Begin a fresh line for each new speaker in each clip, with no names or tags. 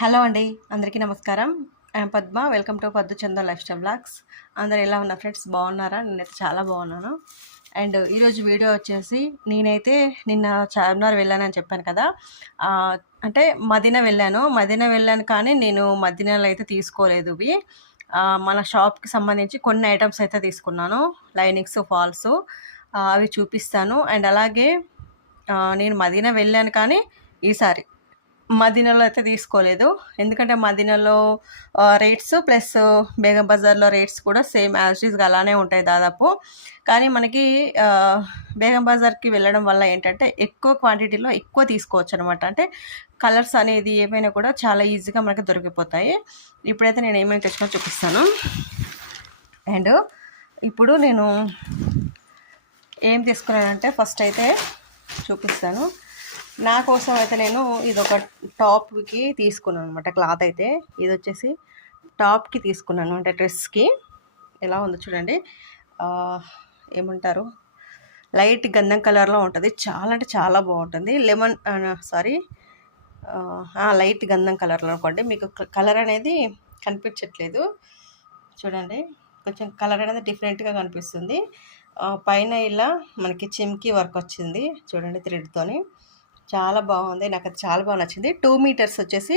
Hello అండి అందరికీ నమస్కారం. ఐఎమ్ పద్మ వెల్కమ్ టు పద్దు చందన్ లైఫ్ స్టైల్ బ్లాగ్స్. అందరు ఎలా ఉన్నారు ఫ్రెండ్స్? బాగున్నారా? నేనైతే చాలా బాగున్నాను. అండ్ ఈరోజు వీడియో వచ్చేసి నేనైతే నిన్న చార్మినార్ వెళ్ళానని చెప్పాను కదా. అంటే మదీన వెళ్ళాను. మదీన వెళ్ళాను కానీ నేను మదీనాలో అయితే తీసుకోలేదు ఇవి. మన షాప్కి సంబంధించి కొన్ని ఐటమ్స్ అయితే తీసుకున్నాను. లైనింగ్స్ ఫాల్స్ అవి చూపిస్తాను. అండ్ అలాగే నేను మదీనా వెళ్ళాను కానీ ఈసారి మదీనాలో అయితే తీసుకోలేదు. ఎందుకంటే మదీనాలో రేట్స్ ప్లస్ బేగం బజార్లో రేట్స్ కూడా సేమ్ యాజ్టీస్గా అలానే ఉంటాయి దాదాపు. కానీ మనకి బేగం బజార్కి వెళ్ళడం వల్ల ఏంటంటే ఎక్కువ క్వాంటిటీలో ఎక్కువ తీసుకోవచ్చు అనమాట అంటే కలర్స్ అనేది ఏమైనా కూడా చాలా ఈజీగా మనకి దొరికిపోతాయి. ఇప్పుడైతే నేను ఏమేమి తెచ్చుకొని చూపిస్తాను. అండ్ ఇప్పుడు నేను ఏం తీసుకున్నానంటే ఫస్ట్ అయితే చూపిస్తాను. నా కోసం అయితే నేను ఇది ఒక టాప్కి తీసుకున్నాను అనమాట క్లాత్ అయితే. ఇది వచ్చేసి టాప్కి తీసుకున్నాను అంటే డ్రెస్కి. ఎలా ఉందో చూడండి. ఏమంటారు? లైట్ గంధం కలర్లో ఉంటుంది. చాలా అంటే చాలా బాగుంటుంది. Lemon sorry. లైట్ గంధం కలర్లో అనుకోండి. మీకు కలర్ అనేది కనిపించట్లేదు. చూడండి. కొంచెం కలర్ అనేది డిఫరెంట్గా కనిపిస్తుంది. పైన ఇలా మనకి చిమ్కీ వర్క్ వచ్చింది. చూడండి థ్రెడ్తోని. చాలా బాగుంది. నాకు అది చాలా బాగా నచ్చింది. టూ మీటర్స్ వచ్చేసి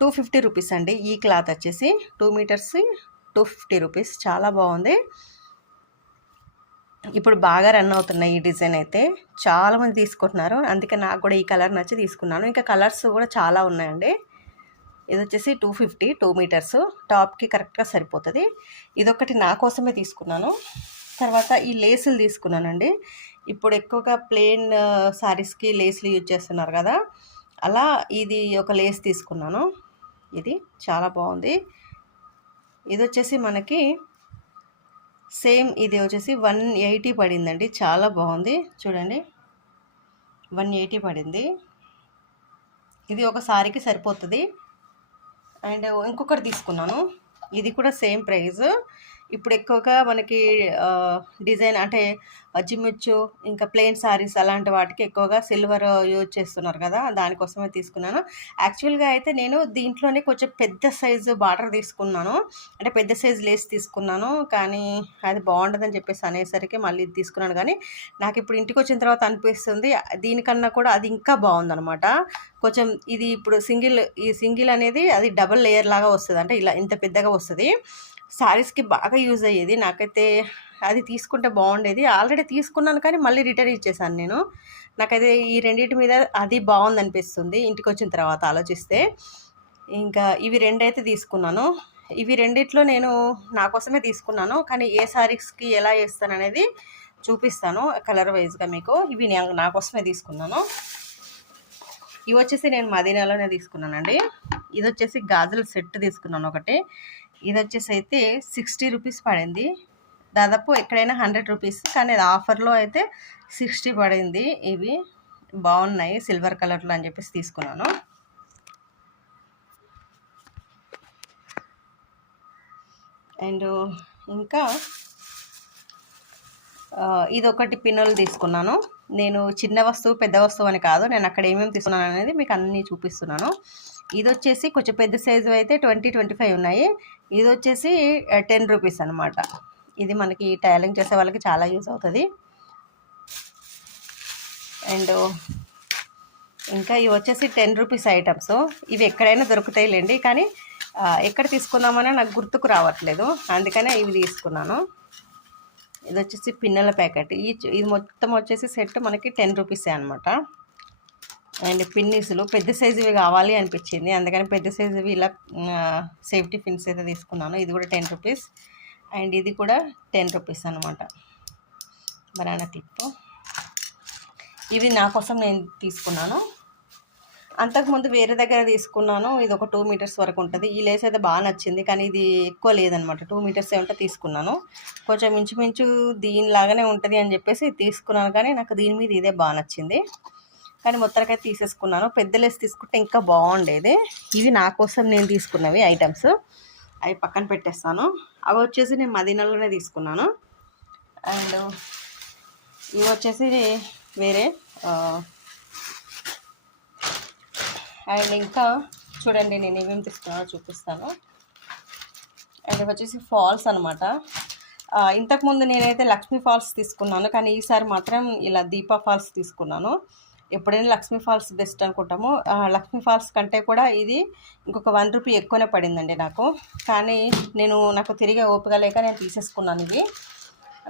టూ ఫిఫ్టీ రూపీస్ అండి. ఈ క్లాత్ వచ్చేసి two metres two fifty rupees. చాలా బాగుంది. ఇప్పుడు బాగా రన్ అవుతున్నాయి ఈ డిజైన్ అయితే. చాలామంది తీసుకుంటున్నారు. అందుకే నాకు కూడా ఈ కలర్ నచ్చి తీసుకున్నాను. ఇంకా కలర్స్ కూడా చాలా ఉన్నాయండి. ఇది వచ్చేసి టూ ఫిఫ్టీ టూ మీటర్స్. టాప్కి కరెక్ట్గా సరిపోతుంది. ఇదొకటి నా కోసమే తీసుకున్నాను. తర్వాత ఈ లేసులు తీసుకున్నానండి. ఇప్పుడు ఎక్కువగా ప్లెయిన్ శారీస్కి లేస్లు యూజ్ చేస్తున్నారు కదా? అలా ఇది ఒక లేస్ తీసుకున్నాను. ఇది చాలా బాగుంది. ఇది వచ్చేసి మనకి సేమ్ ఇది వచ్చేసి వన్ ఎయిటీ పడిందండి. చాలా బాగుంది. చూడండి. వన్ ఎయిటీ పడింది. ఇది ఒక సారీకి సరిపోతుంది. అండ్ ఇంకొకటి తీసుకున్నాను. ఇది కూడా సేమ్ ప్రైస్ ఇప్పుడు ఎక్కువగా మనకి డిజైన్ అంటే జిమ్మిచ్చు ఇంకా ప్లెయిన్ సారీస్ అలాంటి వాటికి ఎక్కువగా సిల్వర్ యూజ్ చేస్తున్నారు కదా దానికోసమే తీసుకున్నాను. యాక్చువల్గా అయితే నేను దీంట్లోనే కొంచెం పెద్ద సైజు బార్డర్ తీసుకున్నాను. అంటే పెద్ద సైజు లేస్ తీసుకున్నాను కానీ అది బాగుండదని చెప్పేసి అనేసరికి మళ్ళీ తీసుకున్నాను. కానీ నాకు ఇప్పుడు ఇంటికి వచ్చిన తర్వాత అనిపిస్తుంది దీనికన్నా కూడా అది ఇంకా బాగుందనమాట. కొంచెం ఇది ఇప్పుడు సింగిల్ ఈ సింగిల్ అనేది అది డబల్ లేయర్ లాగా వస్తుంది అంటే ఇలా ఇంత పెద్దగా వస్తుంది. శారీస్కి బాగా యూజ్ అయ్యేది. నాకైతే అది తీసుకుంటే బాగుండేది. ఆల్రెడీ తీసుకున్నాను కానీ మళ్ళీ రిటర్న్ ఇచ్చేసాను నేను. నాకైతే ఈ రెండింటి మీద అది బాగుంది అనిపిస్తుంది ఇంటికి వచ్చిన తర్వాత ఆలోచిస్తే ఇంకా ఇవి రెండైతే తీసుకున్నాను. ఇవి రెండిట్లో నేను నా కోసమే తీసుకున్నాను. కానీ ఏ శారీస్కి ఎలా వేస్తాను అనేది చూపిస్తాను కలర్ వైజ్గా మీకు. ఇవి నేను నా కోసమే తీసుకున్నాను. ఇవి వచ్చేసి నేను మదీనాలోనే తీసుకున్నానండి. ఇది వచ్చేసి గాజుల సెట్ తీసుకున్నాను ఒకటి. ఇది వచ్చేసి అయితే సిక్స్టీ రూపీస్ పడింది. దాదాపు ఎక్కడైనా హండ్రెడ్ రూపీస్ కానీ అది ఆఫర్లో అయితే సిక్స్టీ పడింది. ఇవి బాగున్నాయి సిల్వర్ కలర్లో అని చెప్పేసి తీసుకున్నాను. అండ్ ఇంకా ఇది ఒకటి పిన్నులు తీసుకున్నాను. నేను చిన్న వస్తువు పెద్ద వస్తువు అని కాదు నేను అక్కడ ఏమేమి తీసుకున్నాను అనేది మీకు అన్నీ చూపిస్తున్నాను. ఇది వచ్చేసి కొంచెం పెద్ద సైజు అయితే ట్వంటీ ట్వంటీ ఫైవ్ ఉన్నాయి. ఇది వచ్చేసి టెన్ రూపీస్ అనమాట ఇది మనకి టైలింగ్ చేసే వాళ్ళకి చాలా యూజ్ అవుతుంది. అండ్ ఇంకా ఇవి వచ్చేసి టెన్ రూపీస్ ఐటమ్స్. ఇవి ఎక్కడైనా దొరుకుతాయిలేండి కానీ ఎక్కడ తీసుకుందామని నాకు గుర్తుకు రావట్లేదు. అందుకనే ఇవి తీసుకున్నాను. ఇది వచ్చేసి పిన్నెల ప్యాకెట్. ఈ ఇది మొత్తం వచ్చేసి సెట్ మనకి టెన్ రూపీసే అనమాట అండ్ పిన్నీసులు పెద్ద సైజువి కావాలి అనిపించింది. అందుకని పెద్ద సైజువి ఇలా సేఫ్టీ పిన్స్ అయితే తీసుకున్నాను. ఇది కూడా టెన్ రూపీస్. అండ్ ఇది కూడా టెన్ రూపీస్ అనమాట బనానా క్లిప్. ఇవి నా కోసం నేను తీసుకున్నాను. అంతకుముందు వేరే దగ్గర తీసుకున్నాను. ఇది ఒక టూ మీటర్స్ వరకు ఉంటుంది. ఈ లేస్ అయితే బాగా నచ్చింది కానీ ఇది ఎక్కువ లేదనమాట టూ మీటర్స్ ఉంటే తీసుకున్నాను. కొంచెం ఇంచుమించు దీనిలాగానే ఉంటుంది అని చెప్పేసి తీసుకున్నాను కానీ నాకు దీని మీద ఇదే బాగా నచ్చింది. కానీ మొత్తానికైతే తీసేసుకున్నాను. పెద్దలేస్ తీసుకుంటే ఇంకా బాగుండేది. ఇవి నా కోసం నేను తీసుకున్నవి ఐటమ్స్ అవి పక్కన పెట్టేస్తాను. అవి వచ్చేసి నేను మదీనాలోనే తీసుకున్నాను. అండ్ ఇవి వచ్చేసి వేరే అండ్ ఇంకా చూడండి నేను ఏమేమి తీసుకున్నానో చూపిస్తాను. అండ్ వచ్చేసి ఫాల్స్ అనమాట ఇంతకుముందు నేనైతే లక్ష్మీ ఫాల్స్ తీసుకున్నాను. కానీ ఈసారి మాత్రం ఇలా దీపా ఫాల్స్ తీసుకున్నాను. ఎప్పుడైనా లక్ష్మీ ఫాల్స్ బెస్ట్ అనుకుంటాము. ఆ, లక్ష్మీ ఫాల్స్ కంటే కూడా ఇది ఇంకొక వన్ రూపీ ఎక్కువనే పడిందండి నాకు. కానీ నేను నాకు తిరిగి ఓపిక లేక నేను తీసేసుకున్నాను ఇది.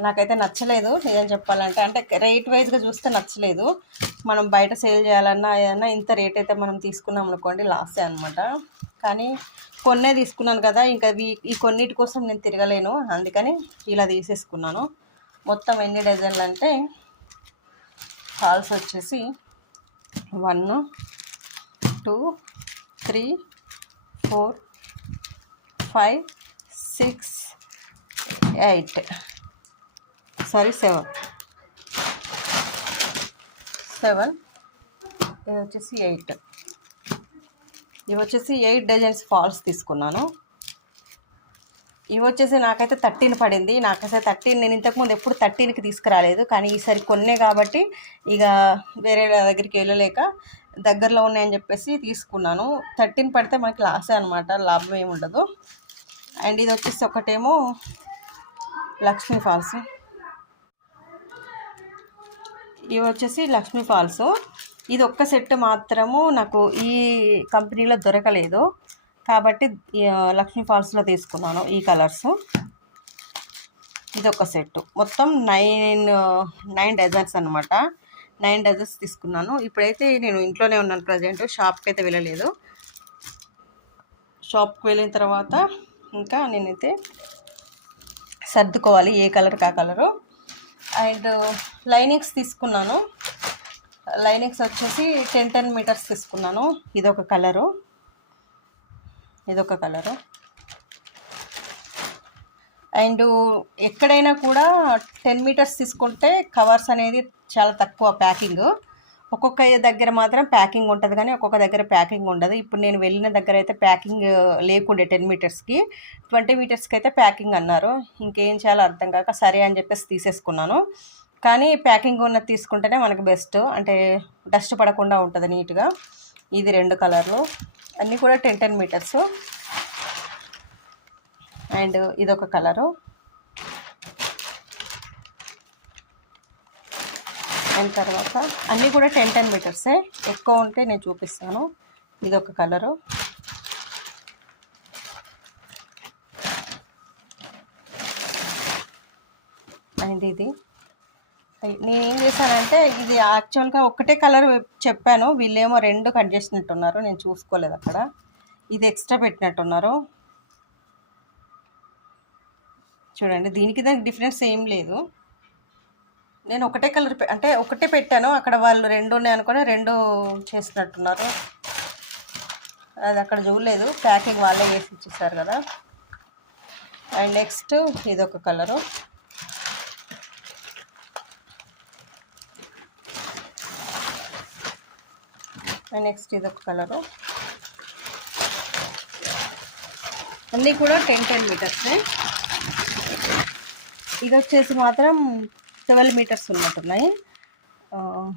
నాకైతే నచ్చలేదు నిజం చెప్పాలంటే. అంటే రేట్ వైజ్గా చూస్తే నచ్చలేదు. మనం బయట సేల్ చేయాలన్నా ఏదన్నా ఇంత రేట్ అయితే మనం తీసుకున్నాం అనుకోండి లాసే అనమాట కానీ కొన్నే తీసుకున్నాను కదా ఇంకా ఈ కొన్నిటి కోసం నేను తిరగలేను. అందుకని ఇలా తీసేసుకున్నాను. మొత్తం ఎన్ని డజన్లు అంటే కాల్స్ వచ్చేసి one two three four five six eight. Sorry seven. Seven. ఇది వచ్చేసి ఎయిట్. ఇవి వచ్చేసి ఎయిట్ డజన్స్ ఫాల్స్ తీసుకున్నాను. ఇవి వచ్చేసి నాకైతే థర్టీన్ పడింది. నాకైతే థర్టీన్ నేను ఇంతకుముందు ఎప్పుడు థర్టీన్కి తీసుకురాలేదు. కానీ ఈసారి కొన్నే కాబట్టి ఇక వేరే దగ్గరికి వెళ్ళలేక దగ్గరలో ఉన్నాయని చెప్పేసి తీసుకున్నాను. థర్టీన్ పడితే మనకి లాసే అనమాట లాభం ఏమి ఉండదు. అండ్ ఇది వచ్చేసి ఒకటేమో లక్ష్మీ ఫాల్స్. ఇవి వచ్చేసి లక్ష్మీ ఫాల్స్. ఇది ఒక్క సెట్ మాత్రము నాకు ఈ కంపెనీలో దొరకలేదు. కాబట్టి లక్ష్మీ ఫాల్స్లో తీసుకున్నాను ఈ కలర్స్. ఇది ఒక సెట్ మొత్తం నైన్ నైన్ డజన్స్ అనమాట నైన్ డజన్స్ తీసుకున్నాను. ఇప్పుడైతే నేను ఇంట్లోనే ఉన్నాను ప్రజెంట్. షాప్కి అయితే వెళ్ళలేదు. షాప్కి వెళ్ళిన తర్వాత ఇంకా నేనైతే సర్దుకోవాలి ఏ కలర్ కా కలరు. అండ్ లైనింగ్స్ తీసుకున్నాను. లైనింగ్స్ వచ్చేసి టెన్ టెన్ మీటర్స్ తీసుకున్నాను. ఇదొక కలరు. ఇదొక కలరు. అండ్ ఎక్కడైనా కూడా టెన్ మీటర్స్ తీసుకుంటే కవర్స్ అనేది చాలా తక్కువ ప్యాకింగ్. ఒక్కొక్క దగ్గర మాత్రం ప్యాకింగ్ ఉంటుంది కానీ ఒక్కొక్క దగ్గర ప్యాకింగ్ ఉండదు. ఇప్పుడు నేను వెళ్ళిన దగ్గర అయితే ప్యాకింగ్ లేకుండే టెన్ మీటర్స్కి. ట్వంటీ మీటర్స్కి అయితే ప్యాకింగ్ అన్నారు. ఇంకేం చేయాలో అర్థం కాక సరే అని చెప్పేసి తీసేసుకున్నాను. కానీ ప్యాకింగ్ ఉన్నది తీసుకుంటేనే మనకి బెస్ట్. అంటే డస్ట్ పడకుండా ఉంటుంది నీట్గా. ఇది రెండు కలర్లు. అన్నీ కూడా టెన్ టెన్ మీటర్స్ అండ్ ఇదొక కలరు అండ్ తర్వాత అన్నీ కూడా టెన్ టెన్ మీటర్సే ఎక్కువ ఉంటే నేను చూపిస్తాను. ఇదొక కలరు అండ్ ఇది. నేను ఏం చేశానంటే ఇది యాక్చువల్గా ఒకటే కలర్ చెప్పాను. వీళ్ళేమో రెండు కట్ చేసినట్టున్నారు. నేను చూసుకోలేదు అక్కడ. ఇది ఎక్స్ట్రా పెట్టినట్టున్నారు. చూడండి దీనికి దానికి డిఫరెన్స్ ఏం లేదు. నేను ఒకటే కలర్ అంటే ఒకటే పెట్టాను. అక్కడ వాళ్ళు రెండు ఉన్నాయి అనుకుని రెండు చేసినట్టున్నారు. అది అక్కడ చూడలేదు. ప్యాకింగ్ వాళ్ళే వేసి ఇచ్చేసారు కదా. అండ్ నెక్స్ట్ ఇదొక కలరు నెక్స్ట్ ఇదొక కలరు. అన్నీ కూడా టెన్ టెన్ మీటర్సే ఇది వచ్చేసి మాత్రం ట్వెల్వ్ మీటర్స్ ఉన్నట్టున్నాయి ఉన్నాయి.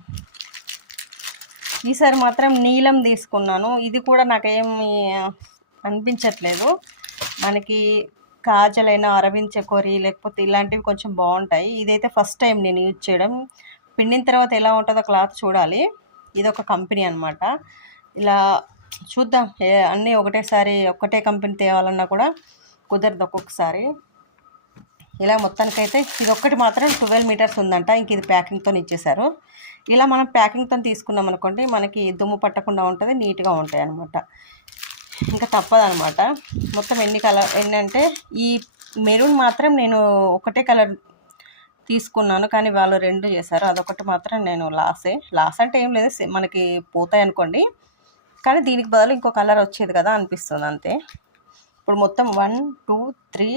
ఈసారి మాత్రం నీలం తీసుకున్నాను. ఇది కూడా నాకేమి అనిపించట్లేదు. మనకి కాజలైన అరవింద్ చకోరి లేకపోతే ఇలాంటివి కొంచెం బాగుంటాయి. ఇదైతే ఫస్ట్ టైం నేను యూజ్ చేయడం. పిండిన తర్వాత ఎలా ఉంటుందో క్లాత్ చూడాలి. ఇది ఒక కంపెనీ అనమాట ఇలా చూద్దాం. ఏ అన్నీ ఒకటేసారి ఒకటే కంపెనీ తేవాలన్నా కూడా కుదరదు ఒక్కొక్కసారి. ఇలా మొత్తానికైతే ఇది ఒక్కటి మాత్రం ట్వెల్వ్ మీటర్స్ ఉందంట. ఇంక ఇది ప్యాకింగ్తో ఇచ్చేశారు. ఇలా మనం ప్యాకింగ్తో తీసుకున్నాం అనుకోండి మనకి దుమ్ము పట్టకుండా ఉంటుంది నీట్గా ఉంటాయి అనమాట ఇంకా తప్పదనమాట మొత్తం ఎన్ని కలర్ ఎన్ని అంటే ఈ మెరూన్ మాత్రం నేను ఒకటే కలర్ తీసుకున్నాను కానీ వాళ్ళు రెండు చేశారు. అదొకటి మాత్రం నేను లాసే లాస్ అంటే ఏం లేదు మనకి పోతాయి అనుకోండి. కానీ దీనికి బదులు ఇంకో కలర్ వచ్చేది కదా అనిపిస్తుంది అంతే. ఇప్పుడు మొత్తం one two three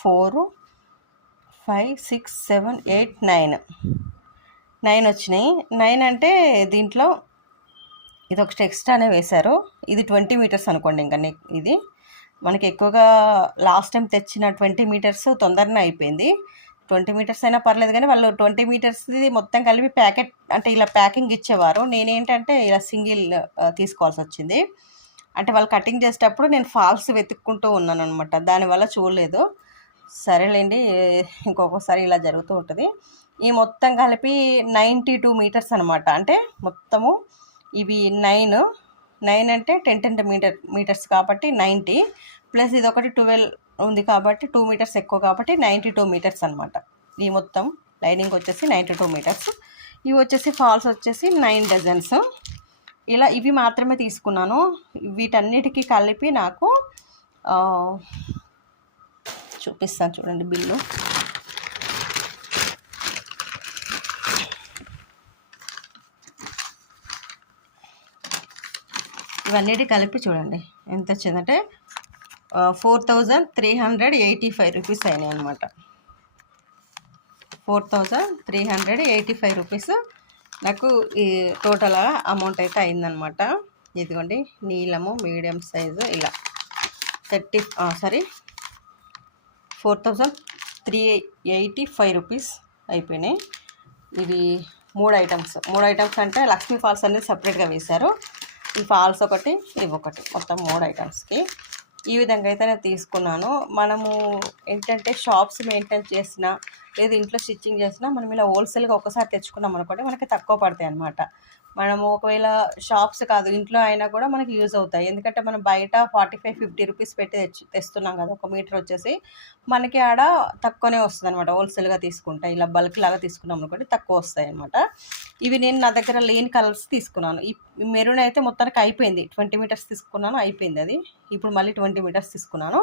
four five six seven eight nine nine వచ్చినాయి. నైన్ అంటే దీంట్లో ఇది ఒకటి ఎక్స్ట్రానే వేశారు. ఇది ట్వంటీ మీటర్స్ అనుకోండి ఇంకా ఇది. మనకి ఎక్కువగా లాస్ట్ టైం తెచ్చిన ట్వంటీ మీటర్స్ తొందరనే అయిపోయింది. ట్వంటీ మీటర్స్ అయినా పర్లేదు కానీ వాళ్ళు ట్వంటీ మీటర్స్ది మొత్తం కలిపి ప్యాకెట్ అంటే ఇలా ప్యాకింగ్ ఇచ్చేవారు. నేనేంటంటే ఇలా సింగిల్ తీసుకోవాల్సి వచ్చింది. అంటే వాళ్ళు కటింగ్ చేసేటప్పుడు నేను ఫాల్స్ వెతుక్కుంటూ ఉన్నాను అనమాట దానివల్ల చూడలేదు. సరేలేండి ఇంకొకసారి ఇలా జరుగుతూ ఉంటుంది. ఈ మొత్తం కలిపి నైంటీ టూ మీటర్స్ అనమాట అంటే మొత్తము ఇవి నైన్. నైన్ అంటే టెన్ టెన్ మీటర్ మీటర్స్ కాబట్టి నైంటీ ప్లస్ ఇది ఒకటి ట్వెల్వ్ ఉంది కాబట్టి టూ మీటర్స్ ఎక్కువ కాబట్టి నైంటీ టూ మీటర్స్ అనమాట ఈ మొత్తం లైనింగ్ వచ్చేసి నైంటీ టూ మీటర్స్ ఇవి వచ్చేసి ఫాల్స్ వచ్చేసి నైన్ డజన్స్ ఇలా ఇవి మాత్రమే తీసుకున్నాను. వీటన్నిటికీ కలిపి నాకు చూపిస్తాను చూడండి బిల్లు. ఇవన్నిటి కలిపి చూడండి. ఎంత వచ్చిందంటే four thousand three hundred eighty five rupees అయినాయి అనమాట four thousand three hundred eighty five rupees నాకు ఈ టోటల్గా అమౌంట్ అయితే అయిందనమాట ఇదిగోండి నీలము మీడియం సైజు ఇలా. Thirty sorry four thousand three eighty five rupees అయిపోయినాయి. ఇవి మూడు ఐటమ్స్ మూడు ఐటమ్స్ అంటే లక్ష్మీ ఫాల్స్ అనేది సపరేట్గా వేశారు. ఈ ఫాల్స్ ఒకటి ఇవి ఒకటి. మొత్తం మూడు ఐటమ్స్కి ఈ విధంగా అయితే నేను తీసుకున్నాను. మనము ఏంటంటే షాప్స్ మెయింటైన్ చేసినా లేదు ఇంట్లో స్టిచ్చింగ్ చేసినా మనం ఇలా హోల్సేల్గా ఒకసారి తెచ్చుకున్నాం అనుకోండి మనకి తక్కువ పడతాయి అనమాట మనము ఒకవేళ షాప్స్ కాదు ఇంట్లో అయినా కూడా మనకి యూజ్ అవుతాయి. ఎందుకంటే మనం బయట ఫార్టీ ఫైవ్ ఫిఫ్టీ రూపీస్ పెట్టి తెచ్చి తెస్తున్నాం కదా ఒక మీటర్ వచ్చేసి. మనకి ఆడ తక్కువనే వస్తుంది అనమాట హోల్సేల్గా తీసుకుంటే. ఇలా బల్క్ లాగా తీసుకున్నాం అనుకోండి తక్కువ వస్తాయి అనమాట ఇవి నేను నా దగ్గర లేని కలర్స్ తీసుకున్నాను. ఈ మెరూన్ అయితే మొత్తానికి అయిపోయింది. ట్వంటీ మీటర్స్ తీసుకున్నాను అయిపోయింది అది. ఇప్పుడు మళ్ళీ ట్వంటీ మీటర్స్ తీసుకున్నాను.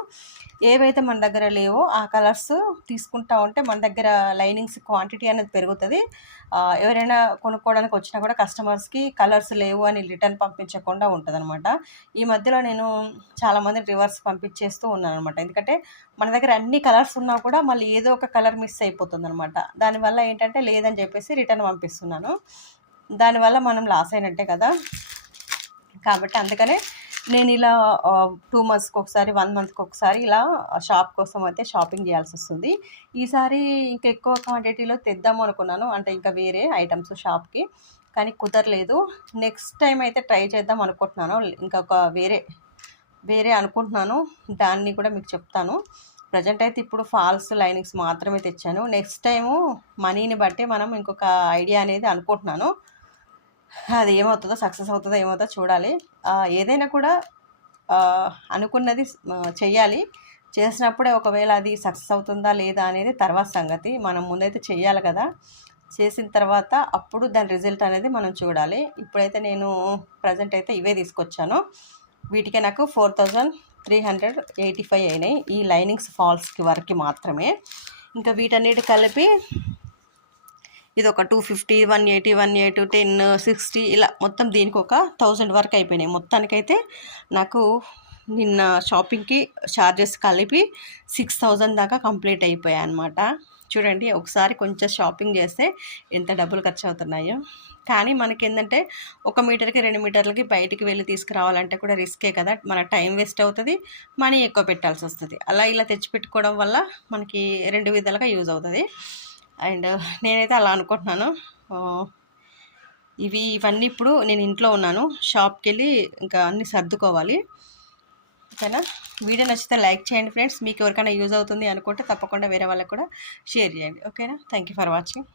ఏవైతే మన దగ్గర లేవో ఆ కలర్స్ తీసుకుంటా ఉంటే మన దగ్గర లైనింగ్స్ క్వాంటిటీ అనేది పెరుగుతుంది. ఎవరైనా కొనుక్కోవడానికి వచ్చినా కూడా కస్టమర్స్కి కలర్స్ లేవు అని రిటర్న్ పంపించకుండా ఉంటుంది అనమాట ఈ మధ్యలో నేను చాలామంది రివర్స్ పంపించేస్తూ ఉన్నాను అనమాట ఎందుకంటే మన దగ్గర అన్ని కలర్స్ ఉన్నా కూడా మళ్ళీ ఏదో ఒక కలర్ మిస్ అయిపోతుంది అనమాట దానివల్ల ఏంటంటే లేదని చెప్పేసి రిటర్న్ పంపిస్తున్నాను. దానివల్ల మనం లాస్ అయినట్టే కదా. కాబట్టి అందుకనే నేను ఇలా టూ మంత్స్కి ఒకసారి వన్ మంత్కి ఒకసారి ఇలా షాప్ కోసం అయితే షాపింగ్ చేయాల్సి వస్తుంది. ఈసారి ఇంకా ఎక్కువ క్వాంటిటీలో తెద్దాము అనుకున్నాను. అంటే ఇంకా వేరే ఐటమ్స్ షాప్కి. కానీ కుదరలేదు. నెక్స్ట్ టైం అయితే ట్రై చేద్దాం అనుకుంటున్నాను. ఇంకొక వేరే వేరే అనుకుంటున్నాను. దాన్ని కూడా మీకు చెప్తాను. ప్రజెంట్ అయితే ఇప్పుడు ఫాల్స్ లైనింగ్స్ మాత్రమే తెచ్చాను. నెక్స్ట్ టైము మనీని బట్టి మనం ఇంకొక ఐడియా అనేది అనుకుంటున్నాను. అది ఏమవుతుందో సక్సెస్ అవుతుందో ఏమవుతుందో చూడాలి. ఏదైనా కూడా అనుకున్నది చెయ్యాలి. చేసినప్పుడే ఒకవేళ అది సక్సెస్ అవుతుందా లేదా అనేది తర్వాత సంగతి. మనం ముందైతే చెయ్యాలి కదా. చేసిన తర్వాత అప్పుడు దాని రిజల్ట్ అనేది మనం చూడాలి. ఇప్పుడైతే నేను ప్రజెంట్ అయితే ఇవే తీసుకొచ్చాను. వీటికే నాకు four thousand three hundred eighty five అయినాయి. ఈ లైనింగ్స్ ఫాల్స్కి వరకు మాత్రమే. ఇంకా వీటన్నిటి కలిపి ఇది ఒక two fifty one eighty one eighty ten sixty ఇలా మొత్తం దీనికి ఒక థౌజండ్ వరకు అయిపోయినాయి. మొత్తానికైతే నాకు నిన్న షాపింగ్కి ఛార్జెస్ కలిపి సిక్స్ థౌజండ్ దాకా కంప్లీట్ అయిపోయాయి అనమాట చూడండి ఒకసారి కొంచెం షాపింగ్ చేస్తే ఎంత డబ్బులు ఖర్చు అవుతున్నాయో కానీ మనకి ఏంటంటే ఒక మీటర్కి రెండు మీటర్లకి బయటికి వెళ్ళి తీసుకురావాలంటే కూడా రిస్కే కదా. మన టైం వేస్ట్ అవుతుంది మనీ ఎక్కువ పెట్టాల్సి వస్తుంది. అలా ఇలా తెచ్చిపెట్టుకోవడం వల్ల మనకి రెండు విధాలుగా యూజ్ అవుతుంది. అండ్ నేనైతే అలా అనుకుంటున్నాను. ఇవి ఇవన్నీ ఇప్పుడు నేను ఇంట్లో ఉన్నాను. షాప్కి వెళ్ళి ఇంకా అన్నీ సర్దుకోవాలి. ఓకేనా? వీడియో నచ్చితే లైక్ చేయండి ఫ్రెండ్స్. మీకు ఎవరికైనా యూజ్ అవుతుంది అనుకుంటే తప్పకుండా వేరే వాళ్ళకి కూడా షేర్ చేయండి. ఓకేనా? Thank you for watching.